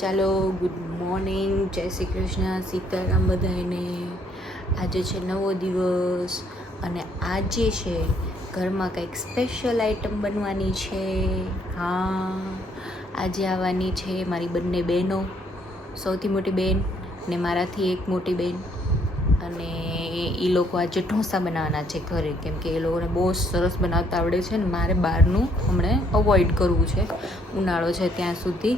ચાલો good morning, જય શ્રી કૃષ્ણ, સીતારામ બધાને. આજે છે નવો દિવસ અને આજે છે ઘરમાં કંઈક સ્પેશિયલ આઈટમ બનવાની છે. હા, આજે આવવાની છે મારી બંને બહેનો, સૌથી મોટી બેન ને મારાથી એક મોટી બેન, અને એ લોકો આજે ઢોસા બનાવવાના છે ઘરે, કેમ કે એ લોકોને બહુ સરસ બનાવતા આવડે છે ને મારે બહારનું હમણાં અવોઇડ કરવું છે, ઉનાળો છે ત્યાં સુધી,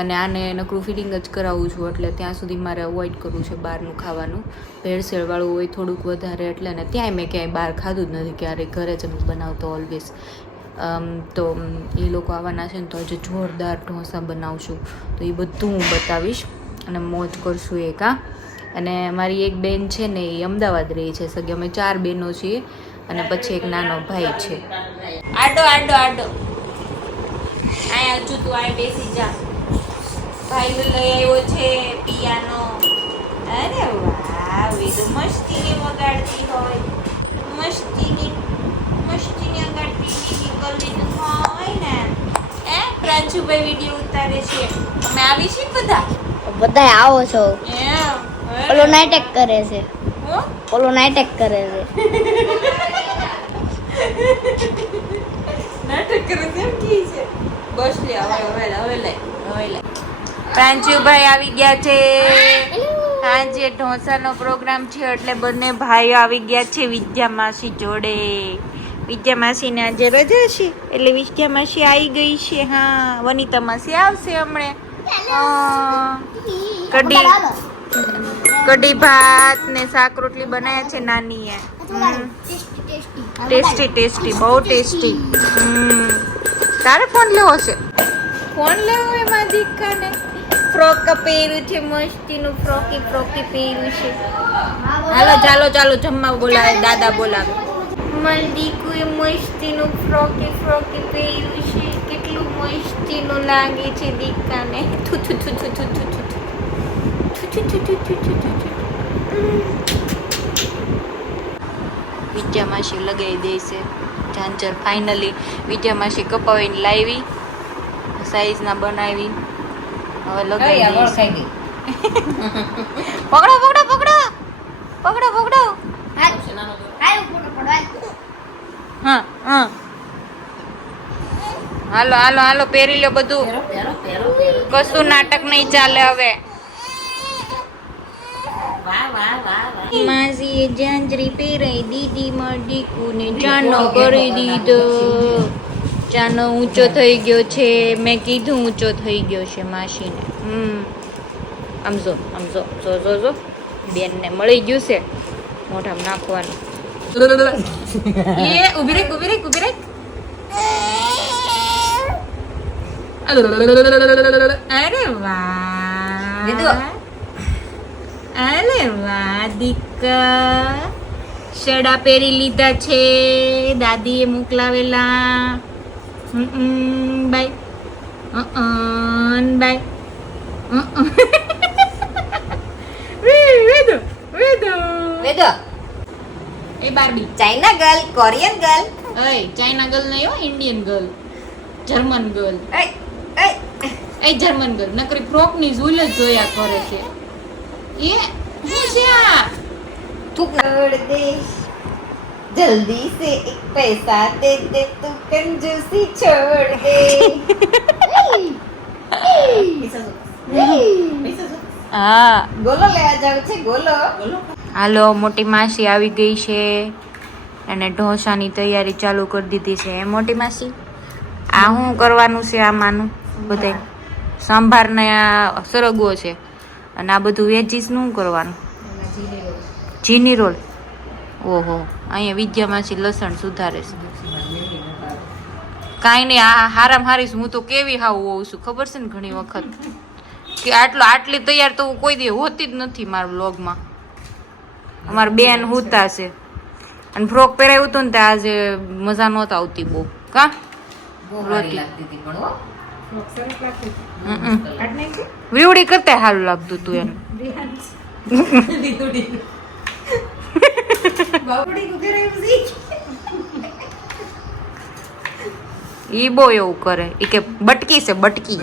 અને આને નકરું ફિટિંગ જ કરાવું છું, એટલે ત્યાં સુધી મારે અવોઇડ કરવું છે બહારનું ખાવાનું. ભેળસેળવાળું હોય થોડુંક વધારે, એટલે ને ત્યાંય મેં ક્યાંય બહાર ખાધું જ નથી, ક્યારેય ઘરે જ બનાવતો ઓલવેઝ. તો એ લોકો આવવાના છે ને, તો આજે જોરદાર ઢોસા બનાવશું, તો એ બધું હું બતાવીશ અને મોજ કરશું એક. અને મારી એક બેન છે ને એ અમદાવાદ રહી છે, સગી અમે 4 બહેનો છીએ, અને પછી એક નાનો ભાઈ છે. આડો આડો આડો આય હજુ તું આય બેસી જા. ભાઈ લઈ આવ્યો છે પિયાનો. અરે વાહ, એ તો મસ્તીની વગાડતી હોય, મસ્તીની વગાડતી ગલીનું હોય ને. પ્રાંશુભાઈ વિડીયો ઉતારે છે, અમે આવી છીએ બધા આવો છો. ઓલો નાટક કરે છે, ઓલો નાટક કરે છે. નાટક કરે છે એમ કી છે. બસ લે, હવે લે. પ્રાંશુભાઈ આવી ગયા છે. આજે ઢોસાનો પ્રોગ્રામ છે, એટલે બંને ભાઈઓ આવી ગયા છે વિદ્યા માસી જોડે. વિદ્યા માસીને આજે રજા છે, એટલે વિદ્યા માસી આવી ગઈ છે. હા, વનિતા માસી આવશે હમણાં. કઢી ભાત ને શાક રોટલી બનાવ્યા છે નાનીએ. ટેસ્ટી, બહુ ટેસ્ટી. તારે ફોન લેવો છે? ફોન લેવો એમાં દીકાને. ફ્રોક પહેર્યું છે, મસ્તીનું ફ્રોકી પહેર્યું છે. ચાલો જમવા બોલાવે, દાદા બોલાવે. મલદીકુએ મસ્તીનું ફ્રોકી પહેર્યું છે, કેટલું મસ્તીનું લાગે છે દીકાને. વિદ્યા માસી લગાવી દેશે ઝાંઝર. ફાઇનલી વિદ્યા માસી કપાવીને લાવી, સાઈઝના બનાવી, હવે લગાવી દેશે. પકડો. હા, હાલો પહેરી લો બધું. કશું નાટક નહીં ચાલે હવે. માસીએ ઝાંઝરી પહેરાઈ દીધી, મરડીકુને ચાનો કરી દીધો. ચાનો ઊંચો થઈ ગયો છે, મેં કીધું ઊંચો થઈ ગયો છે માસીને. આમ જો બેનને મળી ગયું છે મોઢામાં નાખવાનું. એ ઉભી રેક. અરે વાહ દીકા, શેડા પહેરી લીધા છે દાદીએ મોકલાવેલા. બાય. વેદો એ Barbie, China girl, Korean girl. China girl નહીં હો, Indian girl, German girl. German girl નકરી ફ્રોક ની ઝૂલ જ જોયા કરે છે. એ શું છે આ? તું છોડ દે જલ્દી સે, એક પૈસા દે દે, તું કંજૂસી છોડ દે. હા, ગોલો લેવા જાવ છે, ગોલો. હાલો, મોટી માસી આવી ગઈ છે અને ઢોસાની તૈયારી ચાલુ કરી દીધી છે. મોટી માસી, આ શું કરવાનું છે? આમાંનું બધે સંભારને સરગવો છે, અને આ બધું વેજીસ નું કરવાનું? જીની રોલ. ઓહો, અહીંયા વિદ્યા માસી લસણ સુધારે છે. કાંઈ નહીં, આ હારામ હારીશ. હું તો કેવી હોઉં છું ખબર છે ને ઘણી વખત, કે આટલી તૈયાર તો કોઈ દી હોતી જ નથી મારા વ્લોગમાં. અમારી બેન હુતા છે, અને ફ્રોક પહેરાયું હતું ને ત્યાં આજે મજા નહોતી આવતી બહુ. વીવડી કરતા સારું લાગતું હતું એને. ઈ બહુ એવું કરે, ઈ કે બટકી છે, બટકી.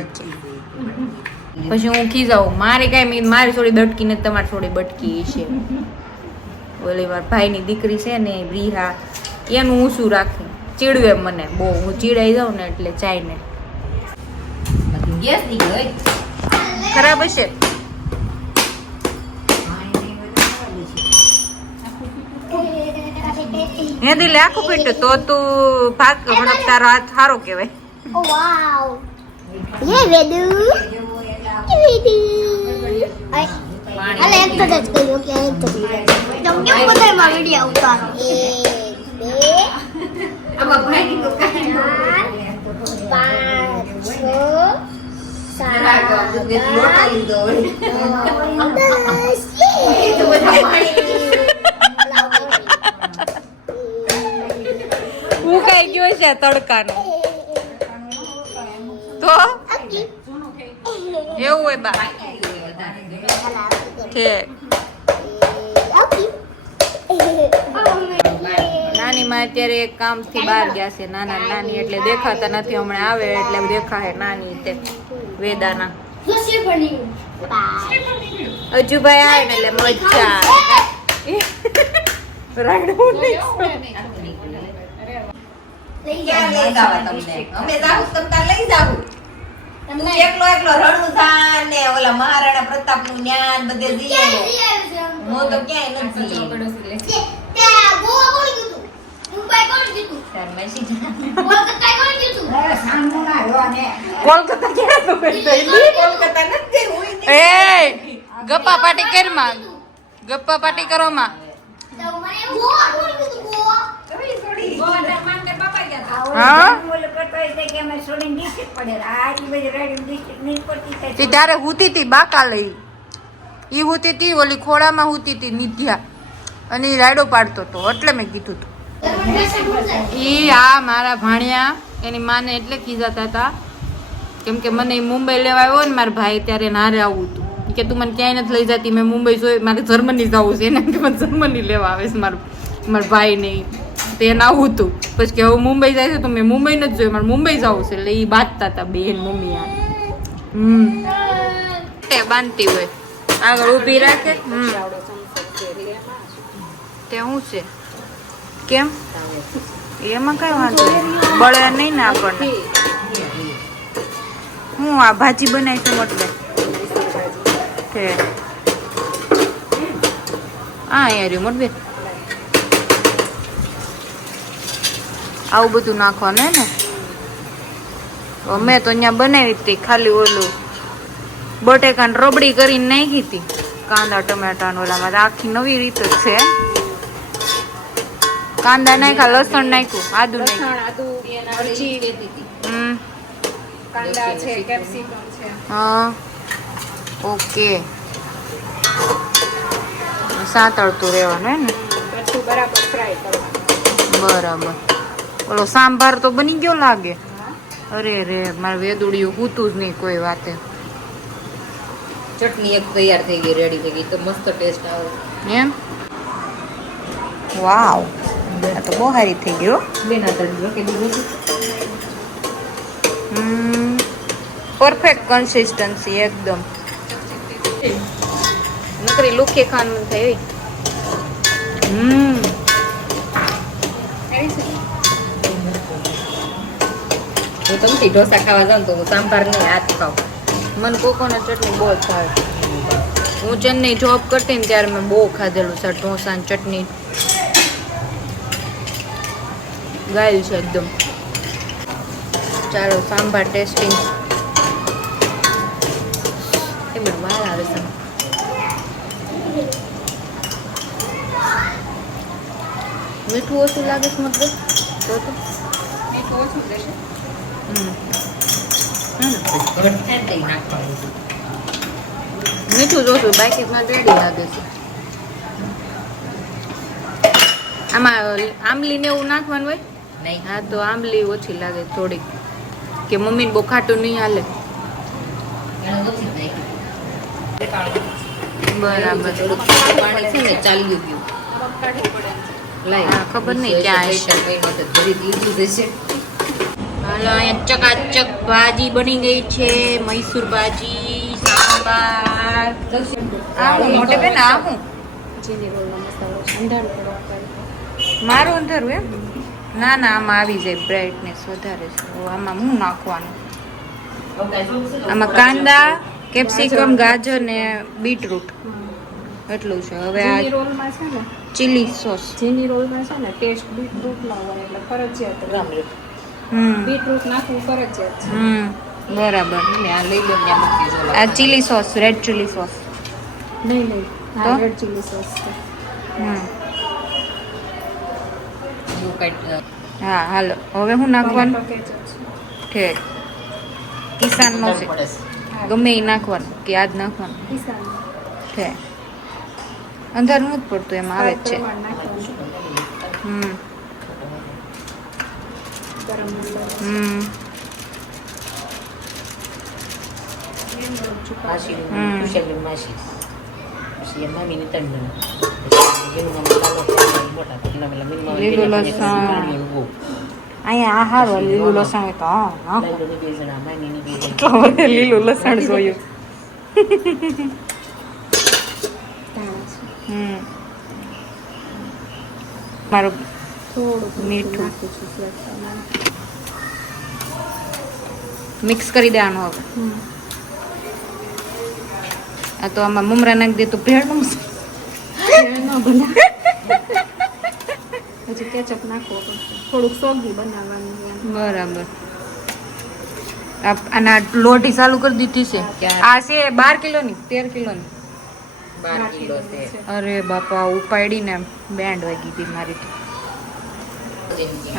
પછી હું ખીજાવું મારે કાંઈ મારી થોડી દટકી ને તમારી થોડી બટકી છે. ઓલી વાર ભાઈની દીકરી છે ને રીહા એનું ઊંચું રાખે ચીડવે મને બહુ. હું ચીડાઈ જાઉં ને એટલે ચાઈને ખરાબ હશે. હે દિલે આખું પીટું તો તું ભાગ મતલબ તારો હાથ સારો કહેવાય. ઓ વાવ યે વેદુ અલે એક તો જ કર્યો કે એક તો કેમ બધાય માં વિડિયો ઉતારો 1 2 આમાં ભાઈ તો કાઈ 5 6 7 લોટા લીધો હું કઈ ગયો છે તડકાનો તો એવું હોય બા છે. નાની માં અત્યારે એક કામ થી બહાર ગયા છે. નાના નાની એટલે દેખાતા નથી. હમણાં આવે એટલે દેખાય નાની તે વેદાના અજુભાઈ આવે ને એટલે મજા એકલો રણુધા ને ઓલા મહારાણા પ્રતાપ નું જ્ઞાન બધે હું તો ક્યાંય નથી. કોલકાતા ગપ્પા પાર્ટી કરમાં ગપ્પા પાર્ટી કરો માં તારે હુતી તી બાકા લઈ ઈ હુતી તી ઓલી ખોળામાં હુતી તી નિધ્યા અને ઈ રાયડો પાડતો તો એટલે મેં કીધું તું. ઈ આ મારા ભાણિયા એની માને એટલે ખીજાતા હતા કેમ કે મને મુંબઈ લેવા આવ્યો ને મારા ભાઈ ત્યારે નારે આવું હતું કે તું મને ક્યાંય નથી લઈ જતી. મેં મુંબઈ જોઈ મારે જર્મની જવું છે એને કે મને જર્મની લેવા આવે છે મારા ભાઈ ને તેને આવું હતું. પછી કે હવે મુંબઈ જાય છે તો મેં મુંબઈ નથી જોયું મારે મુંબઈ જવું છે એટલે એ બાંધતા હતા બેન મમ્મી આ બાંધતી હોય આગળ ઊભી રાખે. તે શું છે કેમ એમાં કઈ વાંધો બળે નહીં ને આપણને. હું આ ભાજી બનાવી છું એટલે હા યાર મોટબેન આવું બધું નાખવાનું ને. મેં તો અહીંયા બનાવી હતી ખાલી ઓલું બટેકાને રબડી કરીને નાખી હતી કાંદા ટમેટાનું ઓલામાં. આખી નવી રીત જ છે. કાંદા નાખ્યા લસણ નાખ્યું આદુ નાખ્યું હા ઓકે સાતળતું રહેવાનું ને બરાબર. ઓલો સાંભાર તો બની ગયો લાગે. અરે રે મારે વેદુડિયું પૂતું જ નહીં કોઈ વાતે. ચટણી એક તૈયાર થઈ ગઈ રેડી થઈ ગઈ તો મસ્ત ટેસ્ટ આવે એમ. વાવ આ તો બહુ સારી થઈ ગયો. બેના તળજો કે દીધું પરફેક્ટ કન્સિસ્ટન્સી એકદમ. નકરી લુખી ખાવાનું થઈ. હું તમથી ઢોસા ખાવા જાઉં તો હું સાંભાર નહીં હાથ ખાઉં. મને કોકોનટ ચટણી બહુ જ ભાવે. હું ચેન્નઈ જોબ કરતી ને ત્યારે મેં બહુ ખાધેલું છે ઢોસા ને ચટણી. ગાયલ છે એકદમ. ચાલો સાંભાર ટેસ્ટિંગ. એ મને વાર આવે છે. મીઠું ઓછું લાગે છે મતલબ તો મીઠું ઓછું રહેશે. મીઠું જ ઓછું બાકી રેડી લાગે છે. આમાં આંબલી ને એવું નાખવાનું હોય નહીં હા તો આંબલી ઓછી લાગે થોડીક કે મમ્મીને બહુ ખાટું નહીં હાલે. બરાબર પાણી છે ને ચાલ્યું ગયું. ખબર નહીં ક્યાં હશે. હાલો અહીંયા ચકાચક ભાજી બની ગઈ છે. મૈસૂર ભાજી બાપા આ હું મોટે બેન આ હું ચીની રોલનો મસાલો છે અંધારું કરવા કરે મારું અંધારું એમ ના ના આમાં આવી જાય બ્રાઇટનેસ વધારે છે તો આમાં હું નાખવાનું આમાં કાંદા કેપ્સિકમ ગાજર ને બીટરૂટ એટલું છે હવે આ ચીની રોલમાં છે ને ચીલી સોસ ચીની રોલમાં છે ને ટેસ્ટ બીટરૂટમાં હોય એટલે ફરજિયાત બીટરૂટ નાખવું ફરજિયાત છે બરાબર ને આ લઈ લો ને આ મૂકી દો. આ chilli sauce red chilli sauce નહીં તો? રેડ ચીલી સોસ છે એવું કાંઈક, હા હાલો હવે હું નાખવાનું ટોમેટો કેચઅપ છે છે કિસાનનો છે પડે છે. ગમે એ નાખવાનું કે આજ નાખવાનું કિસાનનો છે અંધારું નથી પડતું એમાં આવે જ છે પ્રમાણ નાખવાનું હમ ગરમ મસાલો હમ માસીનું હમ. ખુશાલીની માસી. પછી એ મામીની તંડન. પછી મીનુમાં મસાલો છે, મોટા પગલા પેલા મીનુમાં લીલું પેલા લસણ. પાણીવાળું બહુ. અહીંયા આ હારું લીલું લસણ હોય તો હા હા લાઈલોની બે જણા, મામીની બે જણા. એટલા બધે લીલું લસણ જોયું ધાણા છે હમ મારું થોડુંક મીઠું. નાખું છું સ્વાદ પ્રમાણે મિક્સ કરી દેવાનું હવે આ તો આમાં મમરા નાખી દે તો ભેળનું ન બના હજી કેચઅપ નાખવો પડશે થોડુંક સોગી બનાવવાનું એમ. બરાબર અને આ લોટી ચાલુ કરી દીધી છે આ છે 12 કિલોની 13 કિલોની 12 કિલો છે. અરે બાપા ઉપાડીને બેન્ડ વાગી હતી મારી તો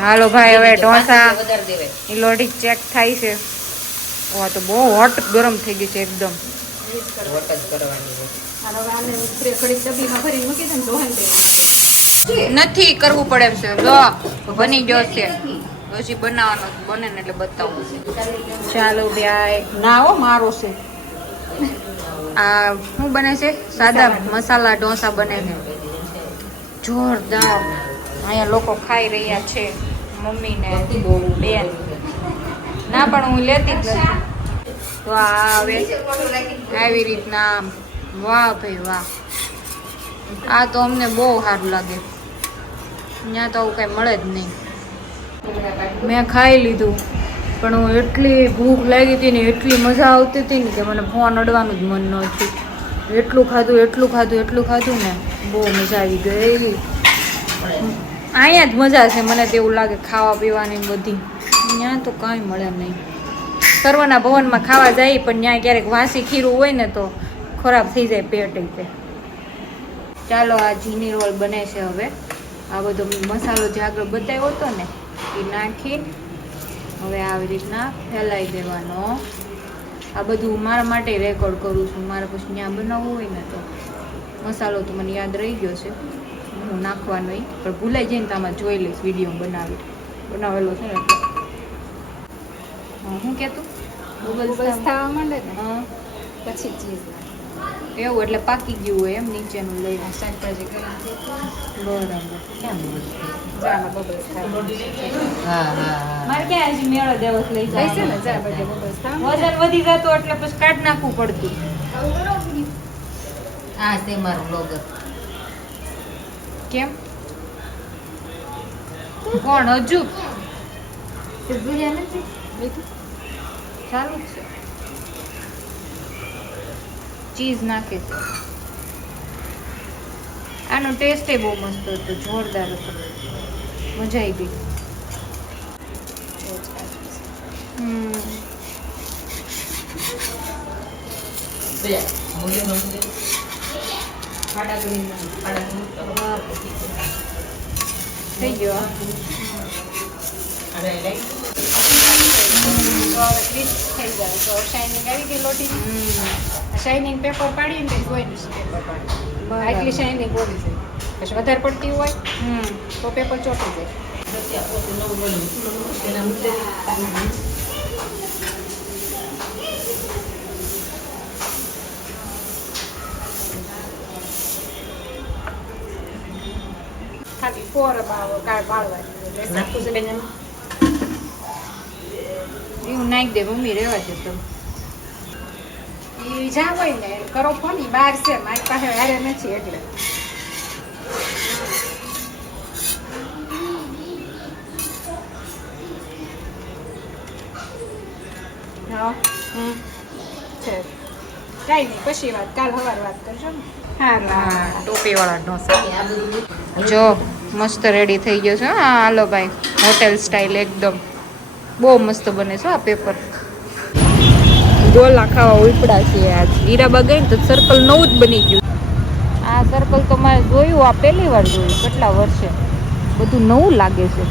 હાલો ભાઈ હવે ઢોસા વધારે દેવાય. એ લોટી ચેક થાય છે ઓ આ તો બહુ હોટ ગરમ થઈ ગઈ છે એકદમ વટ જ કરવાની છે. અને હવે આને સ્પ્રે ઘડીક ડબ્બીમાં ભરીને મૂકી દે ને તો હોય ને નથી કરવું પડે છે જો બની ગયો છે પછી બનાવવાનો બને ને એટલે બતાવું ચાલો ભાઈ ના હો મારો છે આ શું બને છે સાદા મસાલા ઢોસા બને છે જોરદાર અહીંયા લોકો ખાઈ રહ્યા છે મમ્મી ને બેન ના પણ હું લેતી જ નથી તો આ હવે આવી રીતના વાહ ભાઈ વાહ આ તો અમને બહુ સારું લાગે ત્યાં તો આવું કાંઈ મળે જ નહીં મેં ખાઈ લીધું પણ હું એટલી ભૂખ લાગી હતી ને એટલી મજા આવતી હતી ને કે મને ફોન અડવાનું જ મન ન થયું એટલું ખાધું ને બહુ મજા આવી ગઈ એવી અહીંયા જ મજા છે મને તો એવું લાગે ખાવા પીવાની બધી ત્યાં તો કાંઈ મળે નહીં સર્વના ભવનમાં ખાવા જાય પણ ત્યાં ક્યારેક વાસી ખીરું હોય ને તો ખરાબ થઈ જાય પેટ રીતે ચાલો આ જીની રોલ બને છે હવે આ બધો મસાલો જે આગળ બતાવ્યો હતો ને એ નાખીને હવે આવી રીતના ફેલાઈ દેવાનો આ બધું મારા માટે રેકોર્ડ કરું છું મારે પછી ત્યાં બનાવવું હોય ને તો મસાલો તો મને યાદ રહી ગયો છે હું નાખવાનો પણ ભૂલાઈ જાય ને તો આમાં જોઈ લઈશ વિડીયો બનાવેલો છે ને એટલે હું કહેતું બબલ્સ થવા માંડે ને હા પછી ચીઝ એવું એટલે પાકી ગયું હોય એમ નીચેનું લઈને શાકભાજી કરી બરાબર જાના બબલ્સ થાય હા, હા, હા. મારે ક્યાં હજી મેળો દેવો લઈ લઈ છે જાય ને જા બધે બબલ્સ થવા વજન વધી જતું એટલે પછી કાઢ નાખવું પડતું આ છે મારું બ્લોગર. કેમ કોણ હજુ તે ભૂલ્યા નથી લીધું ચાલુ જ છે ચીઝ નાખે છે આનો ટેસ્ટ બહુ મસ્ત હતો જોરદાર હતો મજા આવી ગઈ બે. મૂલ્ય નહોતું. ખાડા કરીને, ખાડા કરીને. થઈ ગયો આ. હવે લઈ. તો હવે ક્રિસ્પ થઈ જાય તો શાઇનિંગ આવી ગઈ લોટી શાઇનિંગ પેપર પાડીને તે કોઈ પેપર પાડી આટલી શાઇનિંગ હોવી જોઈએ પછી વધારે પડતી હોય તો પેપર ચોટી જાય પછી આ પોતે નવું બન્યું. એના મુદ્દે ખાલી ફોર કાળ પાડવાની એટલે નાખું છે બેન એમ? એવું નાખી દે મમ્મી રહેવા છે તો એ ઈ જ્યાં હોય ને કરો ફોન ઈ બહાર છે મારી પાસે હારે નથી એટલે હા છે કાંઈ નહીં પછી વાત કાલ સવારે વાત કરજો ને હા ટોપી વાળા ઢોસા જો મસ્ત રેડી થઈ ગયો છે હા હાલો ભાઈ હોટેલ સ્ટાઇલ એકદમ બહુ મસ્ત બને છે આ પેપર ગોલા ખાવા ઉપડા છે આજ હીરાબા ગઈ ને તો સર્કલ નવું જ બની ગયું આ સર્કલ તો મારે જોયું આ પહેલી વાર જોયું કેટલા વર્ષે બધું નવું લાગે છે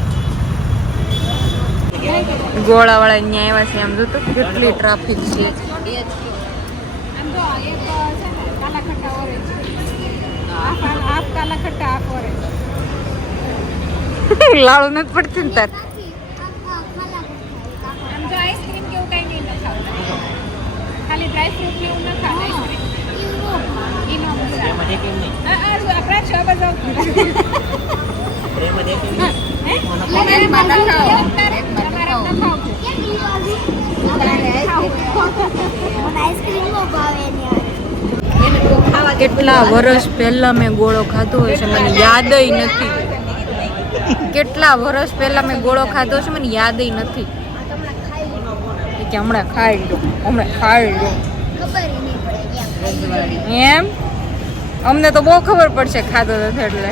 ગોળા વાળા અહીંયા આવ્યા છે આમ જોતો કેટલી ટ્રાફિક છે આમ જો એક છે ને કાલા ખટ્ટા ઓરેન્જ હાફ કાલા ખટ્ટા હાફ ઓરેન્જ લાળુ નથી પડતી ને તાર આમ જો આઈસ્ક્રીમ કેવું કઈ નહીં નખાવતા ખાલી ડ્રાય ફ્રૂટ ને એવું નખાવ આઈસ્ક્રીમ ઈનો મસાલો પ્રાચો આ બધો કેટલા વર્ષ પહેલા મેં ગોળો ખાધો હોય છે મને યાદ નથી કેટલા વર્ષ પહેલા મેં ગોળો ખાધો છે મને યાદ નથી કે હમણાં ખાઈ લો એમ અમને તો બહુ ખબર પડશે ખાધો હતો એટલે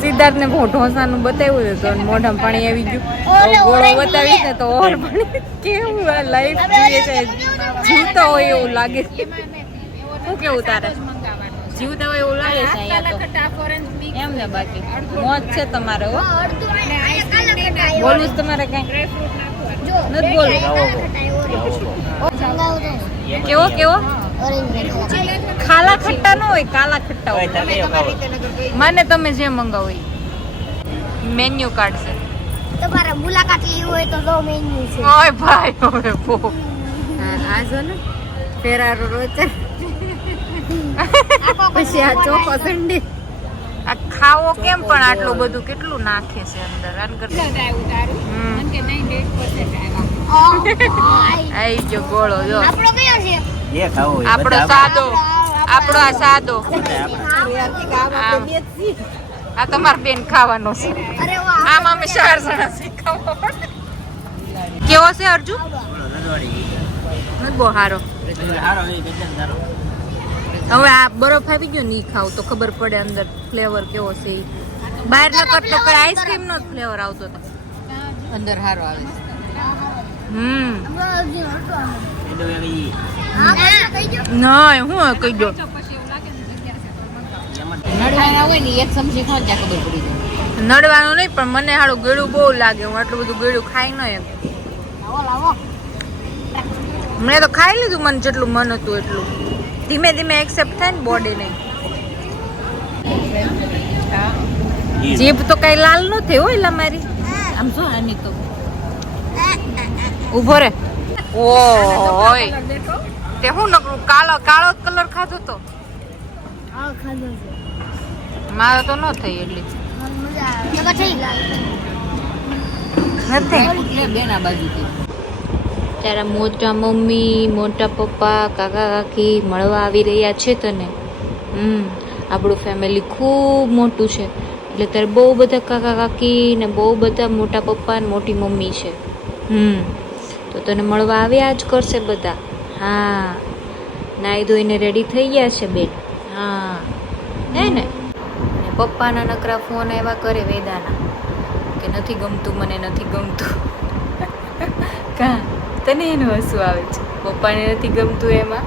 સિદ્ધાર્થને બહુ ઢોસાનું બતાવ્યું હતું અને મોઢામાં પાણી આવી ગયું ગોળો બતાવીશ ને તો ઓર પાણી કેવું લાઈફ જોઈએ છે જીવતા હોય એવું લાગે છે શું કેવું તારે જીવતા હોય એવું લાગે છે અહીંયા એમ ને બાકી મોજ છે તમારે હો બોલવું જ તમારે કઈ નથી બોલવું કેવો કેવો ખાલા ખટ્ટા ન હોય કાલા ખટ્ટા હોય મને તમે જે મંગાવો મેન્યુ કાર્ડ છે તમારે મુલાકાત લેવી હોય તો જો મેન્યુ છે ઓય ભાઈ હવે બહુ આ જો ને ફેરારો રોચર પછી આ ચોખો સંડી આ ખાવો કેમ પણ આટલું બધું કેટલું નાખે છે અંદર આન કરતા આઈ ગયો ગોળો જો આપણો કયો છે આપણો સાદો આપણો આ સાદો આ તમાર બેન ખાવાનો છે અરે વાહ આમ અમે 4 જણા શીખવા કેવો છે અર્જુ બહુ સારો હવે આ બરફ આવી ગયો નહીં ખાવ તો ખબર પડે અંદર ફ્લેવર કેવો છે બહાર ન કરતો પણ આઈસ્ક્રીમ નો ફ્લેવર આવતો હતો અંદર સારો આવે છે ના હું કહી દો નડવાનું નહીં પણ મને હાડું ગળું બહુ લાગે હું આટલું બધું ગળું ખાઈ ન એમ મેં તો ખાઈ લીધું મને જેટલું મન હતું એટલું ધીમે ધીમે એક્સેપ્ટ થાય ને બોડીને જીભ તો કઈ લાલ ન થઈ હોય લા મારી આમ જો આની તો ઉભો રે ઓય તે હું નકરું કાળો કલર ખાધો તો મારો તો ન થઈ એટલી તારા મોટા મમ્મી મોટા પપ્પા કાકા કાકી મળવા આવી રહ્યા છે તને આપણું ફેમિલી ખૂબ મોટું છે એટલે તારે બહુ બધા કાકા કાકી ને બહુ બધા મોટા પપ્પા ને મોટી મમ્મી છે તો તને મળવા આવ્યા જ કરશે બધા હા નાઈ ધોઈને રેડી થઈ ગયા છે બેન હા હે ને પપ્પાના નકરા ફોન એવા કરે વેદાના કે નથી ગમતું મને નથી ગમતું કા તને એનું હસવું આવે છે પપ્પાને નથી ગમતું એમાં